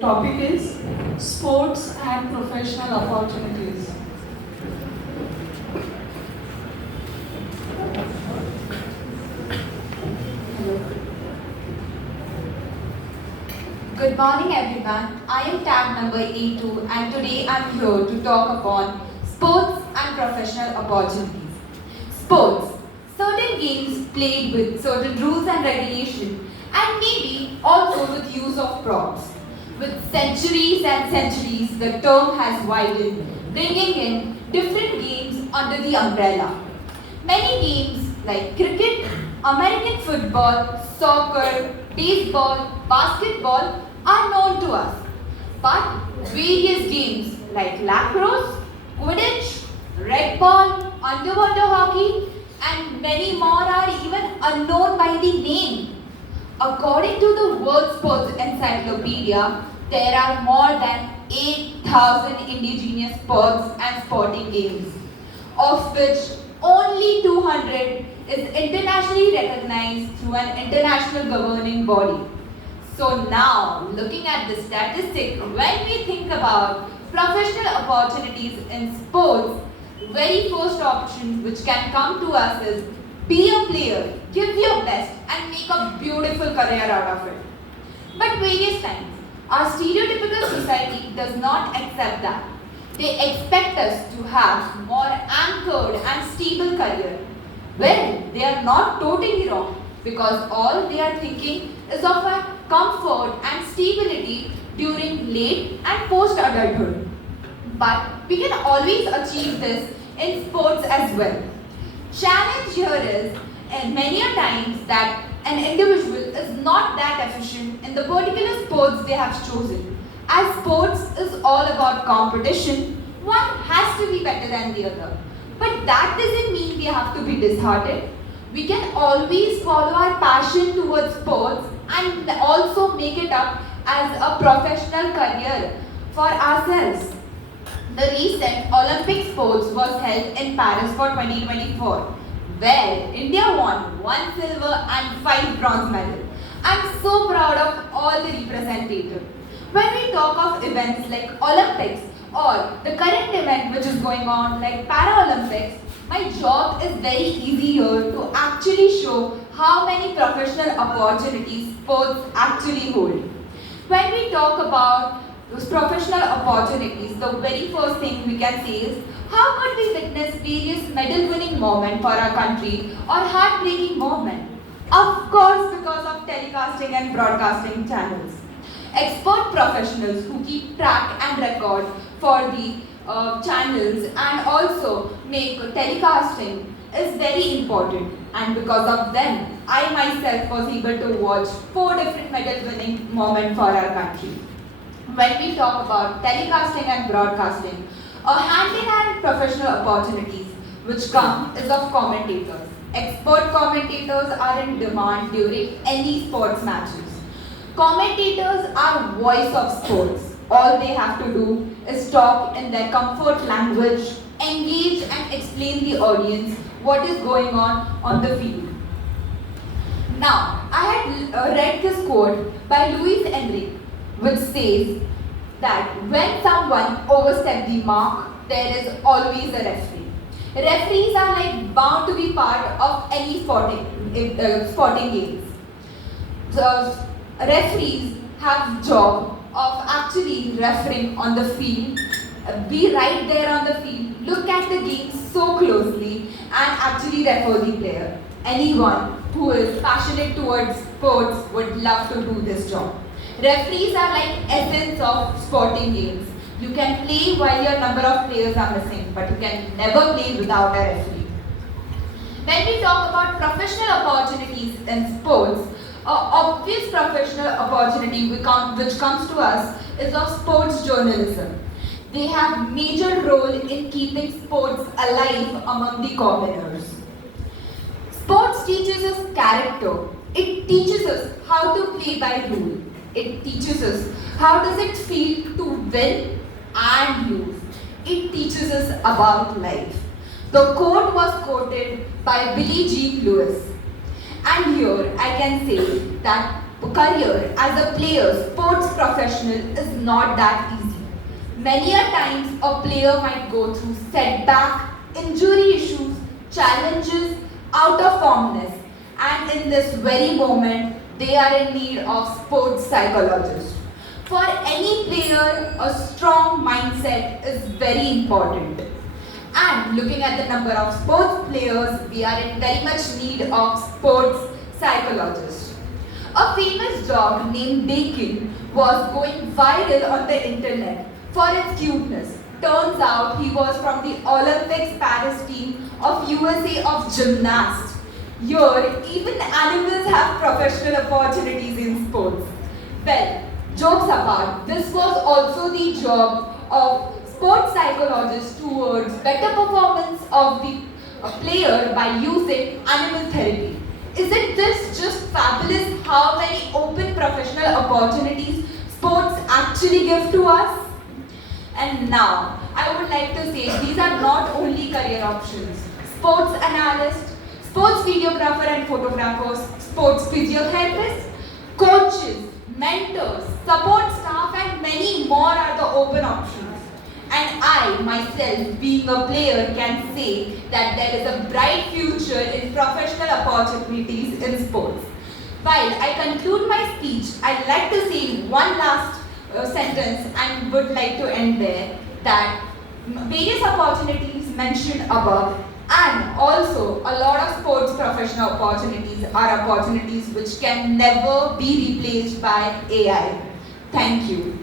Topic is sports and professional opportunities. Good morning everyone. I am tag number A2 and today I am here to talk upon sports and professional opportunities. Sports. Certain games played with certain rules and regulation and maybe also with use of props. With centuries and centuries, the term has widened, bringing in different games under the umbrella. Many games like cricket, American football, soccer, baseball, basketball are known to us. But various games like lacrosse, Quidditch, red ball, underwater hockey, and many more are even unknown by the name. According to the World Sports Encyclopedia, there are more than 8,000 indigenous sports and sporting games, of which only 200 is internationally recognized through an international governing body. So now, looking at the statistic, when we think about professional opportunities in sports, very first option which can come to us is be a player, give your best and make a beautiful career out of it. But various times, our stereotypical society does not accept that. They expect us to have more anchored and stable career. Well, they are not totally wrong because all they are thinking is of a comfort and stability during late and post adulthood. But we can always achieve this in sports as well. Challenge here is many a times that an individual is not that efficient in the particular sports they have chosen. As sports is all about competition, one has to be better than the other. But that doesn't mean we have to be disheartened. We can always follow our passion towards sports and also make it up as a professional career for ourselves. The recent Olympic sports was held in Paris for 2024, where India won 1 silver and 5 bronze medals. I'm so proud of all the representatives. When we talk of events like Olympics or the current event which is going on like Paralympics, my job is very easy here to actually show how many professional opportunities sports actually hold. When we talk about those professional opportunities, the very first thing we can say is how could we witness various medal winning moments for our country or heartbreaking moments? Of course, because of telecasting and broadcasting channels. Expert professionals who keep track and record for the channels and also make telecasting is very important, and because of them I myself was able to watch 4 different medal winning moments for our country. When we talk about telecasting and broadcasting, a hand-in-hand professional opportunities which come is of commentators. Expert commentators are in demand during any sports matches. Commentators are voice of sports. All they have to do is talk in their comfort language, engage and explain the audience what is going on the field. Now, I had read this quote by Luis Enrique, which says that when someone oversteps the mark, there is always a referee. Referees are like bound to be part of any sporting games. So, referees have job of actually refereeing on the field, be right there on the field, look at the game so closely and actually refer the player. Anyone who is passionate towards sports would love to do this job. Referees are like essence of sporting games. You can play while your number of players are missing, but you can never play without a referee. When we talk about professional opportunities in sports, an obvious professional opportunity which comes to us is of sports journalism. They have major role in keeping sports alive among the commoners. Sports teaches us character. It teaches us how to play by rule. It teaches us how does it feel to win and lose. It teaches us about life. The quote was quoted by Billie Jean Lewis. And here I can say that career as a player, sports professional is not that easy. Many a times a player might go through setback, injury issues, challenges, out of formness, and in this very moment they are in need of sports psychologists. For any player, a strong mindset is very important. And looking at the number of sports players, we are in very much need of sports psychologists. A famous dog named Bacon was going viral on the internet for its cuteness. Turns out he was from the Olympics Paris team of USA of gymnasts. Here, even animals have professional opportunities in sports. Well, jokes apart, this was also the job of sports psychologists towards better performance of the player by using animal therapy. Isn't this just fabulous how many open professional opportunities sports actually give to us? And now, I would like to say these are not only career options. Sports analysts, sports videographer and photographers, sports physiotherapists, coaches, mentors, support staff and many more are the open options. And I myself, being a player, can say that there is a bright future in professional opportunities in sports. While I conclude my speech, I'd like to say one last sentence and would like to end there that various opportunities mentioned above and also a lot of sports professional opportunities are opportunities which can never be replaced by AI. Thank you.